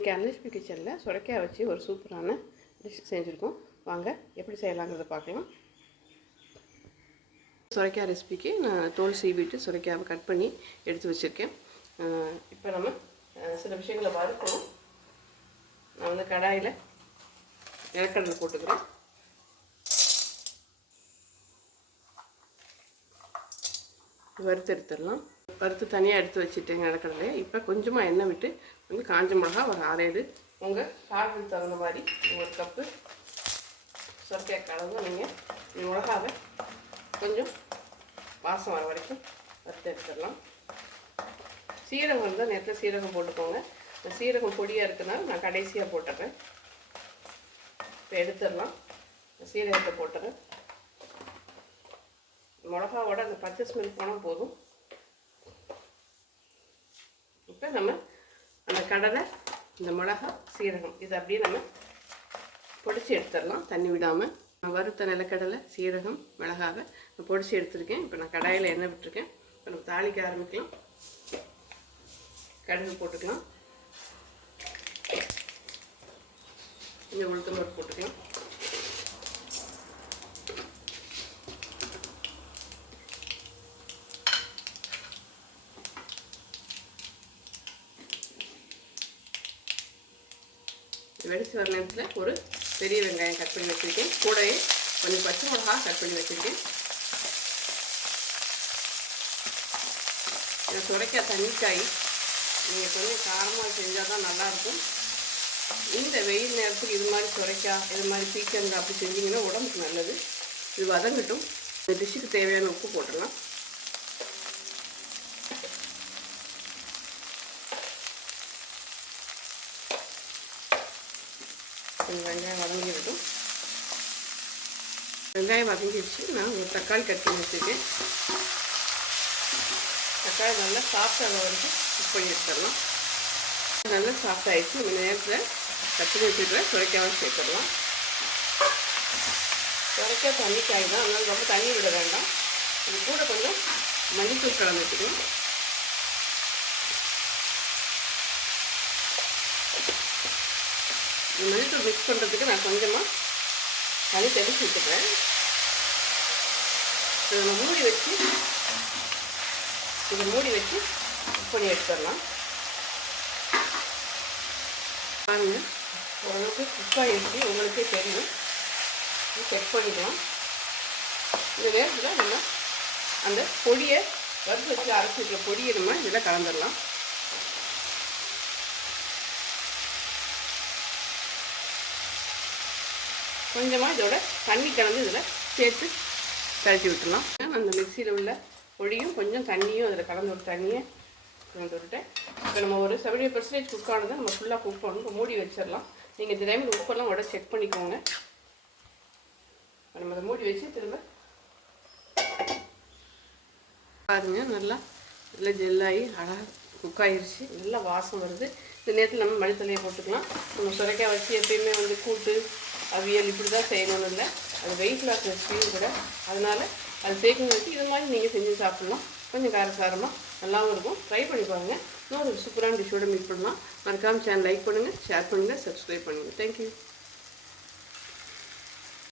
இன்றைக்கி கிச்சனில் சுரைக்காய் வச்சு ஒரு சூப்பரான டிஷ் செஞ்சுருக்கோம். வாங்க எப்படி செய்யலாங்கிறத பார்க்கலாம். சுரைக்காய் ரெசிபிக்கு நான் தோல் சீவிட்டு சுரைக்காவை கட் பண்ணி எடுத்து வச்சுருக்கேன். இப்போ நம்ம சில விஷயங்களை வறுக்கணும். நான் வந்து கடாயில் நிலக்கடலை போட்டுக்கிறேன். வறுத்தெடுத்துடலாம் வறுத்து தனியாக எடுத்து வச்சுட்டேங்க நிலக்கடலையை இப்போ கொஞ்சமாக எண்ணெய் விட்டு வந்து காஞ்ச மிளகா ஒரு ஆறேழு உங்கள் காரத்துக்கு தகுந்த மாதிரி ஒரு கப்பு சொரக்காய் கலந்து நீங்கள் மிளகாவை கொஞ்சம் வாசம் வர வரைக்கும் வறுத்து எடுத்துடலாம். சீரகம் இருந்தால் நேரத்தில் சீரகம் போட்டுக்கோங்க. இந்த சீரகம் பொடியாக இருக்குனால நான் கடைசியாக போட்டுறேன். இப்போ எடுத்துடலாம். சீரகத்தை போட்டுறேன். மிளகாவோட அந்த பச்சை ஸ்மெல் போனால் போதும். இப்போ நம்ம அந்த கடலை இந்த மிளகா சீரகம் இது அப்படியே நம்ம பொடிச்சு எடுத்துடலாம். தண்ணி விடாமல் நான் வறுத்த நிலக்கடலை சீரகம் மிளகாவை நான் பொடிச்சு எடுத்திருக்கேன். இப்போ நான் கடாயில் எண்ணெய் விட்டுருக்கேன். இப்போ நம்ம தாளிக்க ஆரம்பிக்கலாம். கடுகு போட்டுக்கலாம். கொஞ்சம் உளுத்தம்பருப்பு போட்டுக்கலாம். வெடிச்சு வர நேரத்தில் ஒரு பெரிய வெங்காயம் கட் பண்ணி வச்சுருக்கேன். கூடவே கொஞ்சம் பச்சை மிளகா கட் பண்ணி வச்சுருக்கேன். இதை சுரைக்காய் தண்ணிக்காய். நீங்கள் கொஞ்சம் காரமாக செஞ்சால் தான் நல்லாயிருக்கும். இந்த வெயில் நேரத்துக்கு இது மாதிரி சுரைக்காய் இது மாதிரி பீக்கங்காய் அப்படி செஞ்சிங்கன்னா உடம்புக்கு நல்லது. இது வதங்கட்டும். இந்த டிஷ்ஷுக்கு தேவையான உப்பு போட்டுடலாம். கொஞ்சம் வெங்காயம் வதங்கிடட்டும். வெங்காயம் வதங்கிடுச்சு. நான் ஒரு தக்காளி கட் பண்ணி வச்சுருக்கேன். தக்காளி நல்லா சாஃப்டாக வரைக்கும் குக் பண்ணி எடுத்துடலாம் நல்லா சாஃப்ட் ஆகிடுச்சு இந்த நேரத்தில் கட் பண்ணி வச்சுருக்கிற சுரைக்காவை சேர்த்துடலாம். சுரைக்காய் தண்ணி காய் தான். அதனால் ரொம்ப தண்ணி விட வேண்டாம். இது கூட கொஞ்சம் மல்லித்தூள் கலந்து இந்த மிக்ஸ் பண்ணுறதுக்கு நான் கொஞ்சமாக தண்ணி தெளிச்சு இதை நம்ம மூடி வச்சு இதை மூடி வச்சு குக் பண்ணி எடுத்துடலாம். பாருங்க ஓரளவுக்கு குக் ஆகிடுச்சு உங்களுக்கே தெரியும். செக் பண்ணிக்கலாம். இந்த நேரத்தில் நம்ம அந்த பொடியை வறுத்து வச்சு அரைச்சிக்கிற பொடியை நம்ம இதில் கலந்துடலாம். கொஞ்சமாக இதோட தண்ணி கலந்து இதில் சேர்த்து கழட்டி விட்டுலாம் அந்த மிக்சியில் உள்ள பொடியும் கொஞ்சம் தண்ணியும் அதில் கலந்து ஒரு தண்ணியை கலந்து விட்டுட்டேன். இப்போ நம்ம ஒரு செவன்டி பர்சன்டேஜ் குக் ஆனதை நம்ம ஃபுல்லாக குக் பண்ணணும். இப்போ மூடி வச்சிடலாம். நீங்கள் இந்த டைமில் உப்பெல்லாம் உடனே செக் பண்ணிக்கோங்க. நம்ம அதை மூடி வச்சு திரும்ப பாருங்க நல்லா நல்லா ஜெல்லாகி அழகாக குக் ஆகிருச்சு நல்லா வாசம் வருது. இந்த நேரத்தில் நம்ம மல்லித்தலையை போட்டுக்கலாம். நம்ம சுரைக்காய் வச்சு எப்பயுமே வந்து கூட்டு அவியல் இப்படி தான் செய்யணும்னு இல்லை. அது வெயிட் லாஸ் ரெசிபியும் கூட. அதனால் அது சேர்க்கணும் இது மாதிரி நீங்கள் செஞ்சு சாப்பிட்லாம். கொஞ்சம் காரசாரமாக நல்லாவும் இருக்கும். ட்ரை பண்ணி பாருங்கள் இன்னொரு சூப்பரான டிஷ்ஷோட மீட் பண்ணலாம். மறக்காமல் சேனல் லைக் பண்ணுங்கள் ஷேர் பண்ணுங்கள் சப்ஸ்கிரைப் பண்ணுங்கள் தேங்க்யூ